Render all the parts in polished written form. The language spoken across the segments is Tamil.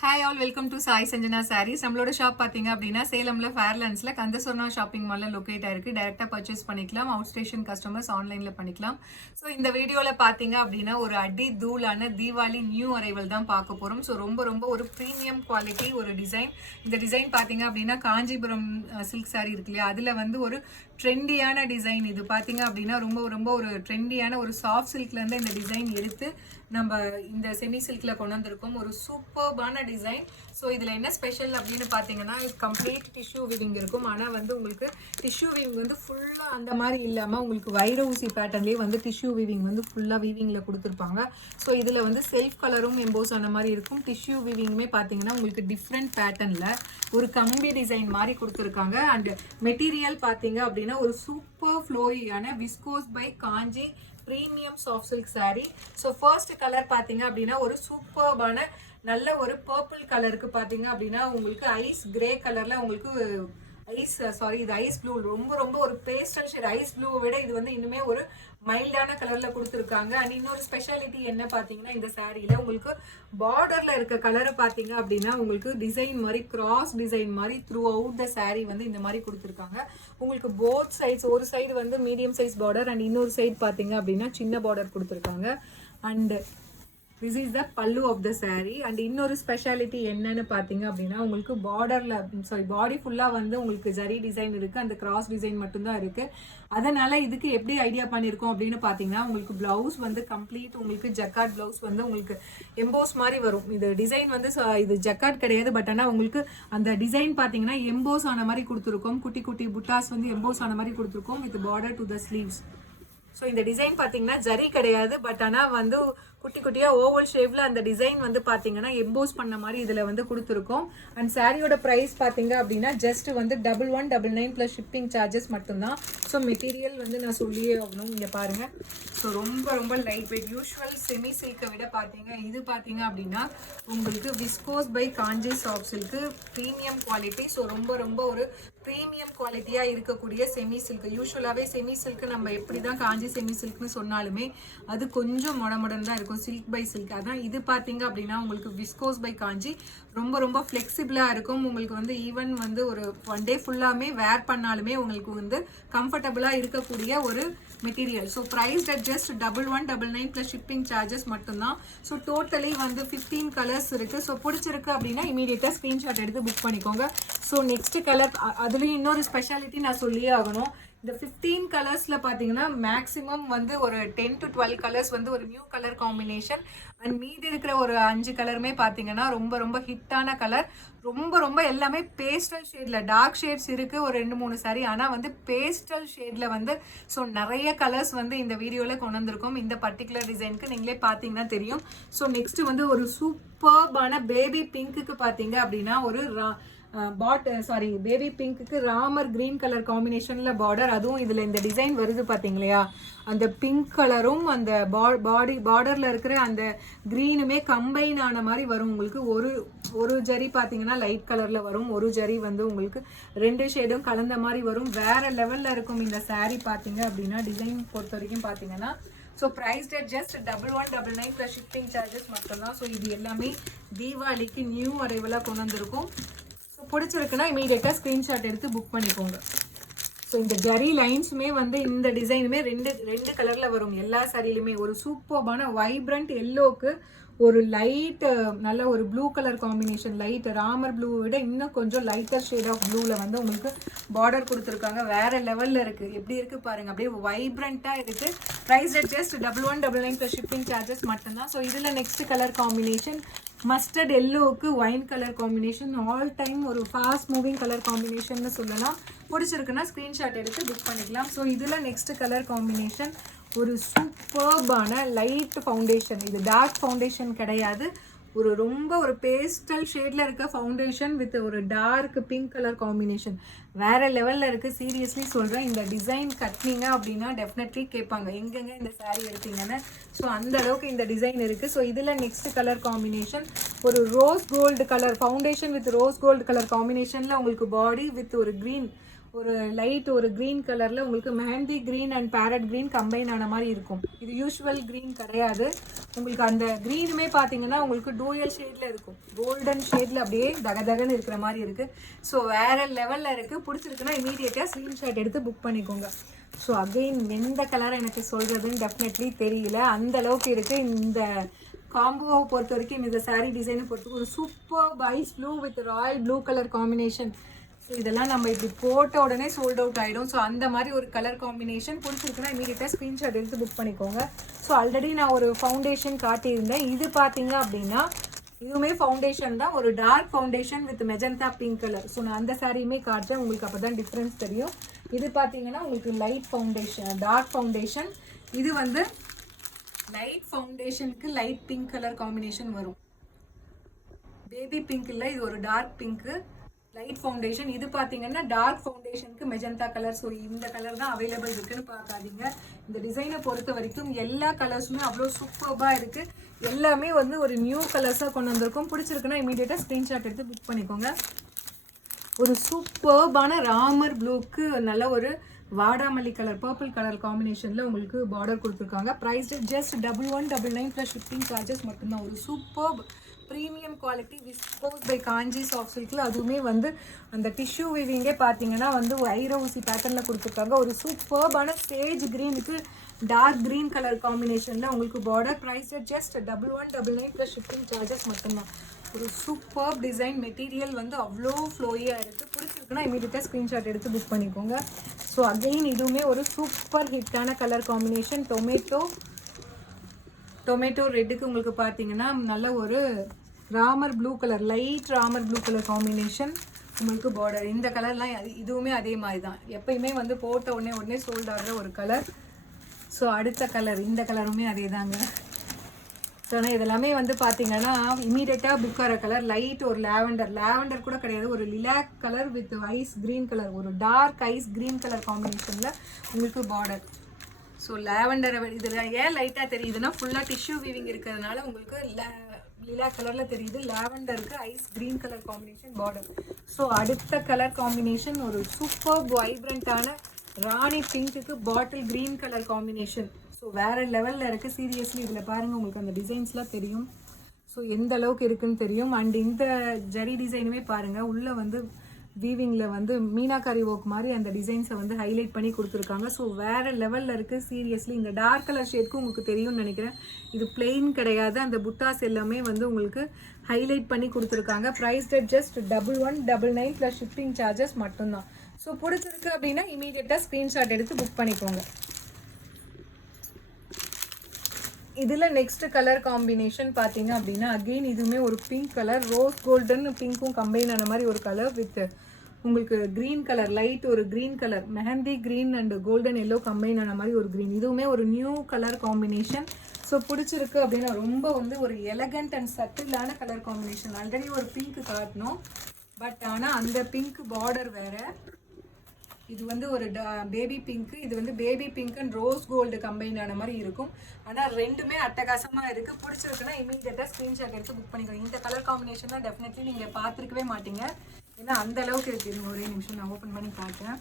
Hi all welcome to Sai Sanjana Sarees. நம்மளோட ஷாப் பார்த்தீங்க அப்படின்னா சேலம்ல ஃபேர்லாண்ட்ஸில் கந்தசோர்னா ஷாப்பிங் மாலில் லொக்கேட் ஆயிருக்கு. டேரெக்டாக பர்ச்சேஸ் பண்ணிக்கலாம். அவுட் ஸ்டேஷன் கஸ்டமர்ஸ் ஆன்லைனில் பண்ணிக்கலாம். ஸோ இந்த வீடியோவில் பார்த்தீங்க அப்படின்னா ஒரு அடி தூளான தீபாவளி நியூ அரைவல் தான் பார்க்க போகிறோம். ஸோ ரொம்ப ரொம்ப ஒரு ப்ரீமியம் குவாலிட்டி ஒரு டிசைன். இந்த டிசைன் பார்த்தீங்க அப்படின்னா காஞ்சிபுரம் சில்க் சாரீ இருக்கு இல்லையா, அதில் வந்து ஒரு ட்ரெண்டியான டிசைன். இது பார்த்தீங்க அப்படின்னா ரொம்ப ரொம்ப ஒரு ட்ரெண்டியான ஒரு சாஃப்ட் சில்க்லேருந்து இந்த டிசைன் எடுத்து நம்ம இந்த செமி சில்கில் கொண்டு வந்திருக்கோம். ஒரு சூப்பர்பான டிசைன். ஸோ இதில் என்ன ஸ்பெஷல் அப்படின்னு பார்த்தீங்கன்னா இது கம்ப்ளீட் டிஷ்யூ வீவிங் இருக்கும். ஆனால் வந்து உங்களுக்கு டிஷ்யூ வீவிங் வந்து ஃபுல்லாக அந்த மாதிரி இல்லாமல் உங்களுக்கு வைர ஊசி பேட்டர்ன்லேயே வந்து டிஷ்யூ வீவிங் வந்து ஃபுல்லாக வீவிங்கில் கொடுத்துருப்பாங்க. ஸோ இதில் வந்து செல்ஃப் கலரும் எம்போஸ் ஆன மாதிரி இருக்கும். டிஷ்யூ வீவிங்குமே பார்த்தீங்கன்னா உங்களுக்கு டிஃப்ரெண்ட் பேட்டர்னில் ஒரு கம்பி டிசைன் மாதிரி கொடுத்துருக்காங்க. அண்ட் மெட்டீரியல் பார்த்தீங்க அப்படின்னா ஒரு சூப்பர் ஃப்ளோயியான viscose by Kanchi premium soft silk saree. So first colour பார்த்தீங்க அப்படின்னா ஒரு சூப்பர்பான நல்ல ஒரு பர்பிள் கலருக்கு பார்த்தீங்க அப்படின்னா உங்களுக்கு ஐஸ் கிரே கலரில் உங்களுக்கு இது ஐஸ் ப்ளூ. ரொம்ப ரொம்ப ஒரு பேஸ்டல் ஷேட். ஐஸ் ப்ளூவை விட இது வந்து இன்னுமே ஒரு மைல்டான கலர்ல கொடுத்துருக்காங்க. அண்ட் இன்னொரு ஸ்பெஷாலிட்டி என்ன பார்த்தீங்கன்னா இந்த சாரீல உங்களுக்கு பார்டர்ல இருக்க கலரை பார்த்தீங்க அப்படின்னா உங்களுக்கு டிசைன் மாதிரி கிராஸ் டிசைன் மாதிரி த்ரூ அவுட் த சாரீ வந்து இந்த மாதிரி கொடுத்துருக்காங்க. உங்களுக்கு போத் சைட்ஸ், ஒரு சைடு வந்து மீடியம் சைஸ் பார்டர் அண்ட் இன்னொரு சைடு பார்த்தீங்க அப்படின்னா சின்ன பார்டர் கொடுத்துருக்காங்க. And this is the pallu of the saree. And இன்னொரு ஸ்பெஷாலிட்டி என்னன்னு பார்த்தீங்க அப்படின்னா உங்களுக்கு பாடி ஃபுல்லாக வந்து உங்களுக்கு ஜரி டிசைன் இருக்குது. அந்த கிராஸ் டிசைன் மட்டும்தான் இருக்குது. அதனால் இதுக்கு எப்படி ஐடியா பண்ணியிருக்கோம் அப்படின்னு பார்த்தீங்கன்னா உங்களுக்கு ப்ளவுஸ் வந்து கம்ப்ளீட் உங்களுக்கு ஜக்கார்ட் ப்ளவுஸ் வந்து உங்களுக்கு எம்போஸ் மாதிரி வரும். இது டிசைன் வந்து இது ஜக்கார்ட் கிடையாது. பட் ஆனால் உங்களுக்கு அந்த டிசைன் பார்த்தீங்கன்னா எம்போஸ் ஆன மாதிரி கொடுத்துருக்கோம். குட்டி குட்டி புட்டாஸ் வந்து எம்போஸ் ஆன மாதிரி கொடுத்துருக்கோம் with border to the sleeves. So இந்த டிசைன் பார்த்தீங்கன்னா ஜரி கிடையாது. பட் ஆனால் வந்து குட்டி குட்டியாக ஓவல் ஷேப்பில் அந்த டிசைன் வந்து பார்த்தீங்கன்னா எம்போஸ் பண்ண மாதிரி இதில் வந்து கொடுத்துருக்கோம். அண்ட் சாரியோட ப்ரைஸ் பார்த்தீங்க அப்படின்னா ஜஸ்ட் வந்து 1199 ப்ளஸ் ஷிப்பிங் சார்ஜஸ் மட்டும்தான். ஸோ மெட்டீரியல் வந்து நான் சொல்லியே ஆகணும். இங்கே பாருங்கள். ஸோ ரொம்ப ரொம்ப லைட் வெயிட். யூஸ்வல் செமி சில்கை விட இது பார்த்தீங்க அப்படின்னா உங்களுக்கு viscose by Kanchi soft silk premium quality. So ரொம்ப ரொம்ப ஒரு ப்ரீமியம் குவாலிட்டியாக இருக்கக்கூடிய செமி சில்க். யூஸ்வலாகவே செமி சில்க்கு நம்ம எப்படி தான் காஞ்சி செமி சில்க்னு சொன்னாலுமே அது கொஞ்சம் மொடமுடன் தான் இருக்கும். Silk by silk. அதான் இது பார்த்தீங்க அப்படின்னா உங்களுக்கு விஸ்கோஸ் பை காஞ்சி ரொம்ப ரொம்ப ஃப்ளெக்சிபிளாக இருக்கும். உங்களுக்கு வந்து ஈவன் வந்து ஒரு ஒன் டே ஃபுல்லாமே வேர் பண்ணாலுமே உங்களுக்கு வந்து கம்ஃபர்டபுளாக இருக்கக்கூடிய ஒரு material. So price at just 1199 plus shipping charges மட்டும்தான். ஸோ டோட்டலி வந்து 15 கலர்ஸ் இருக்குது. ஸோ பிடிச்சிருக்கு அப்படின்னா இமீடியட்டாக ஸ்க்ரீன்ஷாட் எடுத்து புக் பண்ணிக்கோங்க. ஸோ நெக்ஸ்ட் கலர் அதுலேயும் இன்னொரு ஸ்பெஷாலிட்டி நான் சொல்லியே ஆகணும். இந்த 15 கலர்ஸில் பார்த்தீங்கன்னா மேக்ஸிமம் வந்து ஒரு 10 to 12 கலர்ஸ் வந்து ஒரு நியூ கலர் காம்பினேஷன். அண்ட் மீதி இருக்கிற ஒரு 5 கலருமே பார்த்தீங்கன்னா ரொம்ப ரொம்ப ஹிட்டான கலர். ரொம்ப ரொம்ப எல்லாமே பேஸ்டல் ஷேடில். டார்க் ஷேட்ஸ் இருக்குது ஒரு 2-3 சாரி. ஆனால் வந்து பேஸ்டல் ஷேடில் வந்து ஸோ நிறைய கலர்ஸ் வந்து இந்த வீடியோவில் கொண்டு வந்திருக்கோம். இந்த பர்டிகுலர் டிசைனுக்கு நீங்களே பார்த்தீங்கன்னா தெரியும். ஸோ நெக்ஸ்ட் வந்து ஒரு சூப்பர்பான பேபி பிங்க்குக்கு பார்த்தீங்க அப்படின்னா ஒரு பேபி பிங்க்குக்கு ராமர் கிரீன் கலர் காம்பினேஷன்ல பார்டர். அதுவும் இதுல இந்த டிசைன் வருது பாத்தீங்களா, அந்த பிங்க் கலரும் அந்த பார்டர்ல இருக்கிற அந்த கிரீனுமே கம்பைன் ஆன மாதிரி வரும். உங்களுக்கு ஒரு ஜரி பாத்தீங்கன்னா லைட் கலர்ல வரும். ஒரு ஜரி வந்து உங்களுக்கு 2 ஷேடும் கலந்த மாதிரி வரும். வேற லெவல்ல இருக்கும் இந்த சாரீ பார்த்தீங்க அப்படின்னா. டிசைன் பொறுத்த வரைக்கும் பார்த்தீங்கன்னா so price that just 1199 plus shipping charges மட்டும்தான். ஸோ இது எல்லாமே தீபாவளிக்கு நியூ அரைவலாக கொண்டு வந்திருக்கும். ஸோ பிடிச்சிருக்குன்னா இமீடியட்டாக ஸ்க்ரீன்ஷாட் எடுத்து புக் பண்ணிக்கோங்க. ஸோ இந்த ஜரி லைன்ஸுமே வந்து இந்த டிசைனுமே ரெண்டு கலரில் வரும் எல்லா சாரிலையுமே. ஒரு சூப்பர்பான வைப்ரண்ட் எல்லோக்கு ஒரு லைட் நல்ல ஒரு blue colour combination. Light Ramar ப்ளூவை விட இன்னும் கொஞ்சம் லைட்டர் ஷேட் ஆஃப் ப்ளூவில் வந்து உங்களுக்கு பார்டர் கொடுத்துருக்காங்க. வேறு லெவலில் இருக்குது. எப்படி இருக்குது பாருங்கள். அப்படியே வைப்ரண்ட்டாக இருக்குது. Price at just 1199 plus shipping charges மட்டும்தான். ஸோ இதில் நெக்ஸ்ட் கலர் காம்பினேஷன் மஸ்டர்ட் எல்லோவுக்கு wine colour combination. All time ஒரு ஃபாஸ்ட் மூவிங் கலர் காம்பினேஷன் சொல்லலாம். பிடிச்சிருக்குன்னா ஸ்க்ரீன்ஷாட் எடுத்து புக் பண்ணிக்கலாம். ஸோ இதில் நெக்ஸ்ட் கலர் காம்பினேஷன் ஒரு சூப்பர்பான லைட் ஃபவுண்டேஷன். இது டார்க் ஃபவுண்டேஷன் கிடையாது. ரொம்ப ஒரு பேஸ்டல் ஷேடில் இருக்க ஃபவுண்டேஷன் வித் ஒரு டார்க் பிங்க் கலர் காம்பினேஷன். வேறு லெவலில் இருக்குது. சீரியஸ்லி சொல்கிறேன். இந்த டிசைன் கட்டினீங்க அப்படின்னா டெஃபினெட்லி கேட்பாங்க எங்கெங்க இந்த சாரீ எடுத்தீங்கன்னு. ஸோ அந்த அளவுக்கு இந்த டிசைன் இருக்குது. ஸோ இதில் நெக்ஸ்ட் கலர் காம்பினேஷன் ஒரு rose gold colour foundation with rose gold colour காம்பினேஷனில் உங்களுக்கு பாடி வித் ஒரு க்ரீன் ஒரு லைட் ஒரு க்ரீன் கலரில் உங்களுக்கு mehndi green and parrot green combine ஆன மாதிரி இருக்கும். இது யூஷுவல் க்ரீன் கிடையாது. உங்களுக்கு அந்த க்ரீனுமே பார்த்தீங்கன்னா உங்களுக்கு டூயல் ஷேடில் இருக்கும், கோல்டன் ஷேடில் அப்படியே தகதகன்னு இருக்கிற மாதிரி இருக்குது. ஸோ வேறு லெவலில் இருக்குது. பிடிச்சிருக்குன்னா இமீடியட்டாக ஸ்க்ரீன்ஷாட் எடுத்து புக் பண்ணிக்கோங்க. ஸோ அகெயின் எந்த கலரை எனக்கு சொல்கிறதுன்னு டெஃபினெட்லி தெரியல, அந்த அளவுக்கு இருக்குது. இந்த காம்போவை பொறுத்த வரைக்கும் இந்த சாரீ டிசைனை பொறுத்து ஒரு super ice blue with royal blue colour combination. So இதெல்லாம் நம்ம இப்படி போட்ட உடனே சோல்ட் அவுட் ஆகிடும். ஸோ அந்த மாதிரி ஒரு கலர் காம்பினேஷன் பிடிச்சிருக்குன்னா இமீடியட்டாக ஸ்க்ரீன்ஷாட் எடுத்து புக் பண்ணிக்கோங்க. ஸோ ஆல்ரெடி நான் ஒரு ஃபவுண்டேஷன் காட்டியிருந்தேன். இது பார்த்தீங்க அப்படின்னா இதுவுமே ஃபவுண்டேஷன் தான், ஒரு dark foundation with magenta pink colour. So நான் அந்த சாரியுமே காட்டுறேன், உங்களுக்கு அப்போ தான் டிஃப்ரென்ஸ் தெரியும். இது பார்த்தீங்கன்னா உங்களுக்கு லைட் ஃபவுண்டேஷன், டார்க் ஃபவுண்டேஷன். இது வந்து லைட் ஃபவுண்டேஷனுக்கு லைட் பிங்க் கலர் காம்பினேஷன் வரும். பேபி பிங்க் இல்லை, இது ஒரு டார்க் பிங்க்கு லைட் ஃபவுண்டேஷன். இது பார்த்தீங்கன்னா டார்க் ஃபவுண்டேஷனுக்கு மெஜந்தா கலர். ஸோ இந்த கலர் தான் அவைலபிள் இருக்குன்னு பார்க்காதீங்க. இந்த டிசைனை பொறுத்த வரைக்கும் எல்லா கலர்ஸுமே அவ்வளோ சூப்பர்பாக இருக்குது. எல்லாமே வந்து ஒரு நியூ கலர்ஸாக கொண்டு வந்திருக்கும். பிடிச்சிருக்குன்னா இமீடியட்டாக ஸ்க்ரீன்ஷாட் எடுத்து புக் பண்ணிக்கோங்க. ஒரு சூப்பர்பான ராமர் ப்ளூக்கு நல்ல ஒரு வாடாமல்லி கலர் பர்பிள் கலர் காம்பினேஷனில் உங்களுக்கு பார்டர் கொடுத்துருக்காங்க. Price just 1199 plus shipping charges மட்டும்தான். ஒரு super premium quality viscose by Kanchi soft சில்கில். அதுவுமே வந்து அந்த டிஷ்யூ வீவிங்கே பார்த்தீங்கன்னா வந்து ஐரோசி பேட்டர்னில் கொடுத்துருக்காங்க. ஒரு சூப்பர்பான சேஜ் க்ரீனுக்கு டார்க் க்ரீன் கலர் காம்பினேஷனில் உங்களுக்கு border. Price just 1199 plus shipping charges மட்டும்தான். ஒரு சூப்பர் டிசைன், மெட்டீரியல் வந்து அவ்வளோ ஃப்ளோயாக இருக்குது. பிடிச்சிருக்குன்னா இமீடியட்டாக ஸ்க்ரீன்ஷாட் எடுத்து புக் பண்ணிக்கோங்க. ஸோ அகெயின் இதுவுமே ஒரு சூப்பர் ஹிட்டான கலர் காம்பினேஷன். டொமேட்டோ ரெட்டுக்கு உங்களுக்கு பார்த்தீங்கன்னா நல்ல ஒரு Ramar blue colour, light Ramar blue colour combination உங்களுக்கு பார்டர். இந்த கலர்லாம் இதுவுமே அதே மாதிரி தான், எப்பயுமே வந்து போட்ட உடனே சோல்ட் ஆகிற ஒரு கலர். ஸோ அடுத்த கலர், இந்த கலருமே அதே தாங்க. ஸோ ஆனால் இதெல்லாமே வந்து பார்த்தீங்கன்னா இமீடியட்டாக புக் ஆகிற கலர். லைட் ஒரு லேவண்டர் கூட கிடையாது, ஒரு lilac colour with ice green colour, ஒரு டார்க் ஐஸ் க்ரீன் கலர் காம்பினேஷனில் உங்களுக்கு பார்டர். ஸோ லேவண்டரை இதில் ஏன் லைட்டாக தெரியுதுன்னா ஃபுல்லாக டிஷ்யூ வீவிங் இருக்கிறதுனால உங்களுக்கு லிலாக் கலரில் தெரியுது. லேவண்டருக்கு ice green colour combination border. So அடுத்த கலர் காம்பினேஷன் ஒரு சூப்பர் வைப்ரண்ட்டான ராணி பிங்க்குக்கு bottle green colour combination. So வேறு லெவலில் இருக்குது. சீரியஸ்லி இதில் பாருங்கள், உங்களுக்கு அந்த டிசைன்ஸ்லாம் தெரியும். ஸோ எந்த அளவுக்கு இருக்குதுன்னு தெரியும். அண்ட் இந்த ஜரி டிசைனுமே பாருங்கள், உள்ளே வந்து வீவிங்கில் வந்து மீனாக்காரி ஒர்க் மாதிரி அந்த டிசைன்ஸை வந்து ஹைலைட் பண்ணி கொடுத்துருக்காங்க. ஸோ வேறு லெவலில் இருக்குது. சீரியஸ்லி இந்த டார்க் கலர் ஷேட்க்கு உங்களுக்கு தெரியும்னு நினைக்கிறேன். இது பிளெயின் கிடையாது, அந்த புட்டாஸ் எல்லாமே வந்து உங்களுக்கு ஹைலைட் பண்ணி கொடுத்துருக்காங்க. Price just 1199 plus shipping charges மட்டும்தான். ஸோ பிடிச்சிருக்கு அப்படின்னா இமீடியட்டாக ஸ்க்ரீன்ஷாட் எடுத்து புக் பண்ணிக்கோங்க. இதில் நெக்ஸ்ட் கலர் காம்பினேஷன் பார்த்தீங்க அப்படின்னா அகெயின் இதுவுமே ஒரு பிங்க் கலர், ரோஸ் கோல்டன் பிங்க்கும் கம்பைன் ஆன மாதிரி ஒரு கலர் வித் உங்களுக்கு க்ரீன் கலர், லைட் ஒரு green colour, mehndi green and golden yellow combine ஆன மாதிரி ஒரு க்ரீன். இதுவுமே ஒரு நியூ கலர் காம்பினேஷன். ஸோ பிடிச்சிருக்கு அப்படின்னா ரொம்ப வந்து ஒரு எலகண்ட் அண்ட் சட்டிலான கலர் காம்பினேஷன். ஆல்ரெடி ஒரு பிங்க் காட்டணும், பட் ஆனால் அந்த பிங்க் பார்டர் வேறு. இது வந்து ஒரு பேபி பிங்க்கு, இது வந்து baby pink and rose gold combine ஆன மாதிரி இருக்கும். ஆனால் ரெண்டுமே அட்டகாசமாக இருக்குது. பிடிச்சிருக்குன்னா இமீடியட்டாக ஸ்க்ரீன்ஷாட் எடுத்து புக் பண்ணிக்கோங்க. இந்த கலர் காம்பினேஷன் தான் டெஃபினெட்லி நீங்கள் பார்த்துருக்கவே மாட்டீங்க, ஏன்னா அந்த அளவுக்கு இருக்குது. ஒரே நிமிஷம் நான் ஓப்பன் பண்ணி காட்டுறேன்.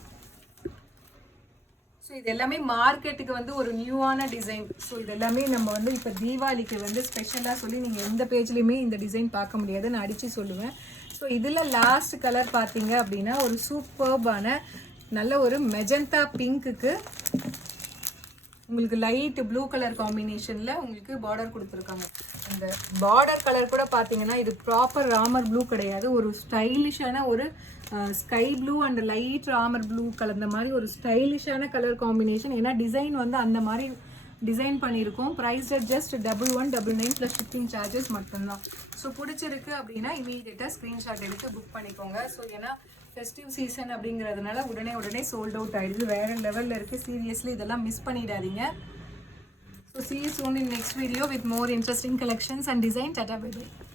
ஸோ இது எல்லாமே மார்க்கெட்டுக்கு வந்து ஒரு நியூவான டிசைன். ஸோ இது எல்லாமே நம்ம வந்து இப்போ தீபாவளிக்கு வந்து ஸ்பெஷலாக சொல்லி நீங்கள் எந்த பேஜ்லேயுமே இந்த டிசைன் பார்க்க முடியாது, நான் அடித்து சொல்லுவேன். ஸோ இதில் லாஸ்ட் கலர் பார்த்தீங்க அப்படின்னா ஒரு சூப்பர்பான நல்ல ஒரு மெஜந்தா பிங்க்குக்கு உங்களுக்கு லைட் ப்ளூ கலர் காம்பினேஷனில் உங்களுக்கு பார்டர் கொடுத்துருக்காங்க. அந்த பார்டர் கலர் கூட பார்த்தீங்கன்னா இது ப்ராப்பர் ராமர் ப்ளூ கிடையாது, ஒரு ஸ்டைலிஷான ஒரு sky blue and light Ramar blue கலந்த மாதிரி ஒரு ஸ்டைலிஷான கலர் காம்பினேஷன். ஏன்னா டிசைன் வந்து அந்த மாதிரி டிசைன் பண்ணியிருக்கோம். Price just 1199 plus shipping charges மட்டும்தான். ஸோ பிடிச்சிருக்கு அப்படின்னா இமீடியட்டாக ஸ்க்ரீன்ஷாட் எடுத்து புக் பண்ணிக்கோங்க. ஸோ ஏன்னா ஃபெஸ்டிவ் சீசன் அப்படிங்கிறதுனால உடனே சோல்ட் அவுட் ஆகிடுது. வேறு லெவலில் இருக்குது. சீரியஸ்லி இதெல்லாம் மிஸ் பண்ணிடாதீங்க. So see you soon in next video with more interesting collections and design. Tata, bye bye.